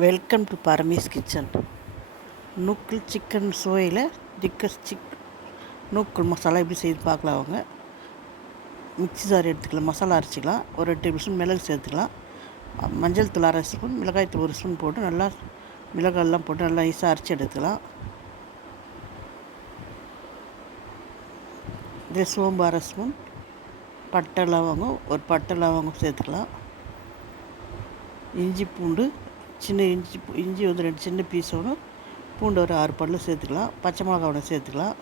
Welcome to Paramesh kitchen நூக்கில் chicken சுவையில் டிக்கஸ் சிக் நூக்கல் மசாலா எப்படி செய்து பார்க்கலாம் அவங்க? மிக்சி சாறு எடுத்துக்கலாம் மசாலா அரைச்சிக்கலாம் ஒரு ரெண்டு டேபிள் ஸ்பூன் மிளகு சேர்த்துக்கலாம். மஞ்சள் தூள் அரை ஸ்பூன் மிளகாய் தூள் ஒரு ஸ்பூன் போட்டு நல்லா மிளகாயெல்லாம் போட்டு நல்லா ஈஸாக அரைச்சி எடுத்துக்கலாம். இதே சோம்பு அரை ஸ்பூன் பட்டை லவங்கம் ஒரு பட்டை லவங்கம் சேர்த்துக்கலாம். இஞ்சி பூண்டு சின்ன இஞ்சி இஞ்சி வந்து ரெண்டு சின்ன பீஸ் ஒன்று பூண்டு ஒரு ஆறு பல்லு சேர்த்துக்கலாம். பச்சை மிளகா ஒன்று சேர்த்துக்கலாம்.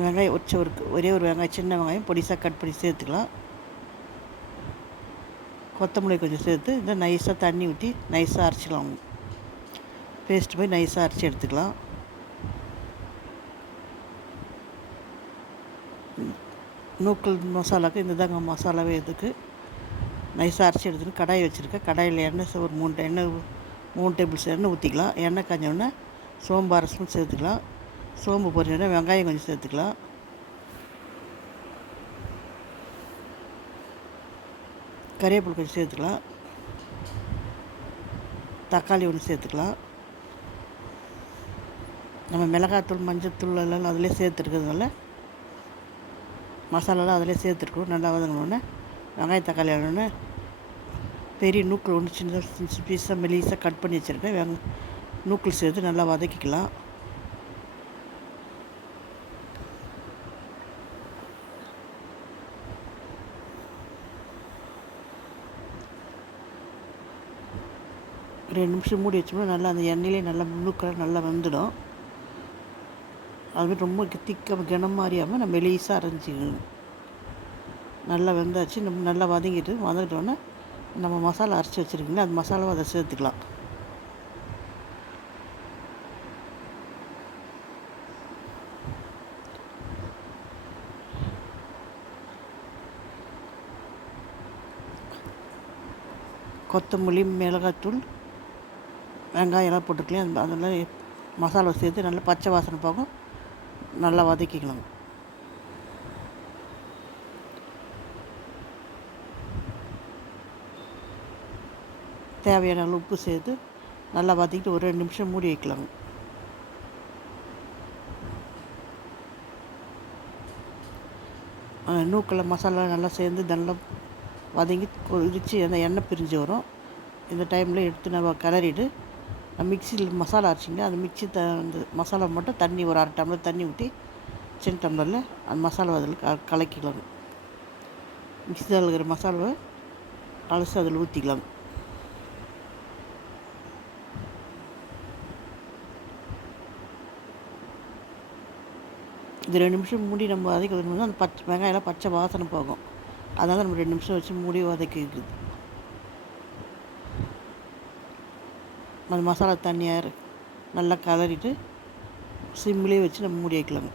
வெங்காயம் உச்ச ஒரு ஒரே ஒரு வெங்காயம் சின்ன வெங்காயம் பொடிசாக கட் பண்ணி சேர்த்துக்கலாம். கொத்தமல்லி கொஞ்சம் சேர்த்து இந்த நைஸாக தண்ணி ஊற்றி நைஸாக அரைச்சிக்கலாம். பேஸ்ட் போய் நைஸாக அரைச்சி எடுத்துக்கலாம். நூக்கல் மசாலாவுக்கு இந்த தாங்க மசாலாவே இதுக்கு. நைஸாக அரைச்சி எடுத்துகிட்டு கடாய் வச்சுருக்கேன் கடாயில் எண்ணெய் ஒரு மூணு எண்ணெய் மூணு டேபிள்ஸ் எண்ணெய் ஊற்றிக்கலாம் எண்ணெய் காஞ்சோடனே சோம்பு அரை ஸ்பூன் சேர்த்துக்கலாம். சோம்பு பொறிஞ்சோடனே வெங்காயம் கொஞ்சம் சேர்த்துக்கலாம். கறிவேப்பிலை கொஞ்சம் சேர்த்துக்கலாம். தக்காளி ஒன்று சேர்த்துக்கலாம். நம்ம மிளகாத்தூள் மஞ்சத்தூள் எல்லாம் அதிலே சேர்த்துருக்கிறதுனால மசாலாலாம் அதிலே சேர்த்துருக்கோம் நல்லா வதங்கினோடனே வெங்காயம் தக்காளி ஆனோடனே பெரிய நூக்கில் ஒன்று சின்னதாக சின்ன பீஸாக மெலிசாக கட் பண்ணி வச்சுருக்கேன் வெங்க நூக்கில் சேர்த்து நல்லா வதக்கிக்கலாம். ரெண்டு நிமிஷம் மூடி வச்சோம்னா நல்லா அந்த எண்ணெயிலே நல்லா முழுக்கெல்லாம் நல்லா வந்துடும். அது ரொம்ப திக்காக கிணம் மாதிரியாமல் நம்ம மெலிசாக அரைஞ்சிக்கணும். நல்லா வெந்தாச்சு நம்ம நல்லா வதங்கிட்டு வதங்கிட்டோன்னே நம்ம மசாலா அரைச்சி வச்சுருக்கீங்களா? அந்த மசாலாவை அதை சேர்த்துக்கலாம். கொத்தமல்லி மிளகாத்தூள் வெங்காயம் எல்லாம் போட்டுக்கலாம். அதெல்லாம் மசாலா சேர்த்து நல்லா பச்சை வாசனை போகும் நல்லா வதக்கிக்கலாம். தேவையான அளவு உப்பு சேர்த்து நல்லா வதக்கிட்டு ஒரு ரெண்டு நிமிஷம் மூடி வைக்கலாங்க. நூக்கில் மசாலா நல்லா சேர்ந்து நல்லா வதங்கி கொதித்து அந்த எண்ணெய் பிரிஞ்சு வரும். இந்த டைமில் எடுத்து நம்ம கிளறிட்டு மிக்சியில் மசாலா அரைச்சிங்க. அந்த மிக்சி த அந்த மசாலா மட்டும் தண்ணி ஒரு அரை டம்ளர் தண்ணி ஊற்றி சின்ன டம்ளரில் அந்த மசாலா அதில் க கலக்கிக்கலாம் மிக்சியில் இருக்கிற மசாலாவை அலசி அதில் ஊற்றிக்கலாம் இது ரெண்டு நிமிஷம் மூடி நம்ம வதக்கி வைக்கணும் அந்த பச்சை வெங்காயம்லாம் பச்சை வாசனை போகும். அதனால் நம்ம ரெண்டு நிமிஷம் வச்சு மூடி வதக்கிக்குது அந்த மசாலா தண்ணியாக நல்லா கலரிட்டு சிம்லேயே வச்சு நம்ம மூடி வைக்கலாங்க.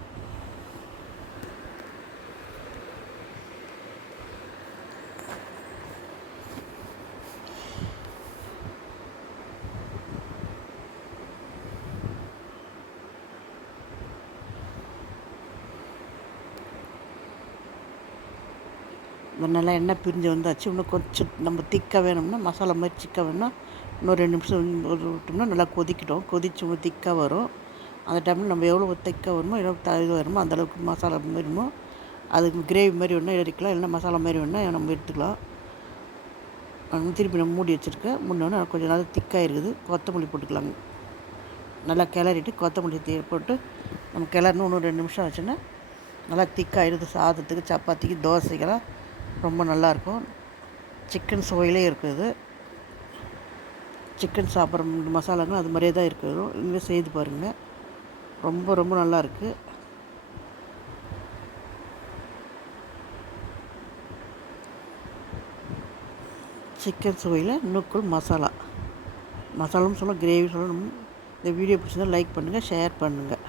நல்லா எண்ணெய் பிரிஞ்சு வந்தாச்சு இன்னும் கொஞ்சம் நம்ம திக்காக வேணும்னா மசாலா மாதிரி சிக்காக வேணும்னா இன்னும் ரெண்டு நிமிஷம் ஒரு விட்டோம்னா நல்லா கொதிக்கிட்டோம். கொதிச்சு திக்காக வரும். அந்த டைமில் நம்ம எவ்வளோ திக்காக வருமோ எவ்வளோ த இது வருமோ அந்தளவுக்கு மசாலா வேணுமோ அதுக்கு கிரேவி மாதிரி வேணால் எடுக்கலாம் இல்லைன்னா மசாலா மாதிரி வேணால் நம்ம எடுத்துக்கலாம். திருப்பி நம்ம மூடி வச்சுருக்கேன் முன்னோடனே கொஞ்சம் நல்லா திக்காக இருக்குது. கொத்தமல்லி போட்டுக்கலாங்க. நல்லா கிளறிட்டு கொத்தமல்லி தீ போட்டு நம்ம கிளறணும் இன்னும் ரெண்டு நிமிஷம் ஆச்சுன்னா நல்லா திக்காகிடுது சாதத்துக்கு சப்பாத்திக்கு தோசைக்கெல்லாம் ரொம்ப நல்லாயிருக்கும். சிக்கன் சுவையிலே இருக்குது. சிக்கன் சாப்பிட்ற மசாலாங்களும் அது மாதிரியே தான் இருக்குது. இங்கே செய்து பாருங்கள் ரொம்ப ரொம்ப நல்லாயிருக்கு. சிக்கன் சுவையில் நுக்குள் மசாலா. மசாலான்னு சொல்லணும் கிரேவி சொல்லணும். இந்த வீடியோ பிடிச்சிருந்தால் லைக் பண்ணுங்கள் ஷேர் பண்ணுங்கள்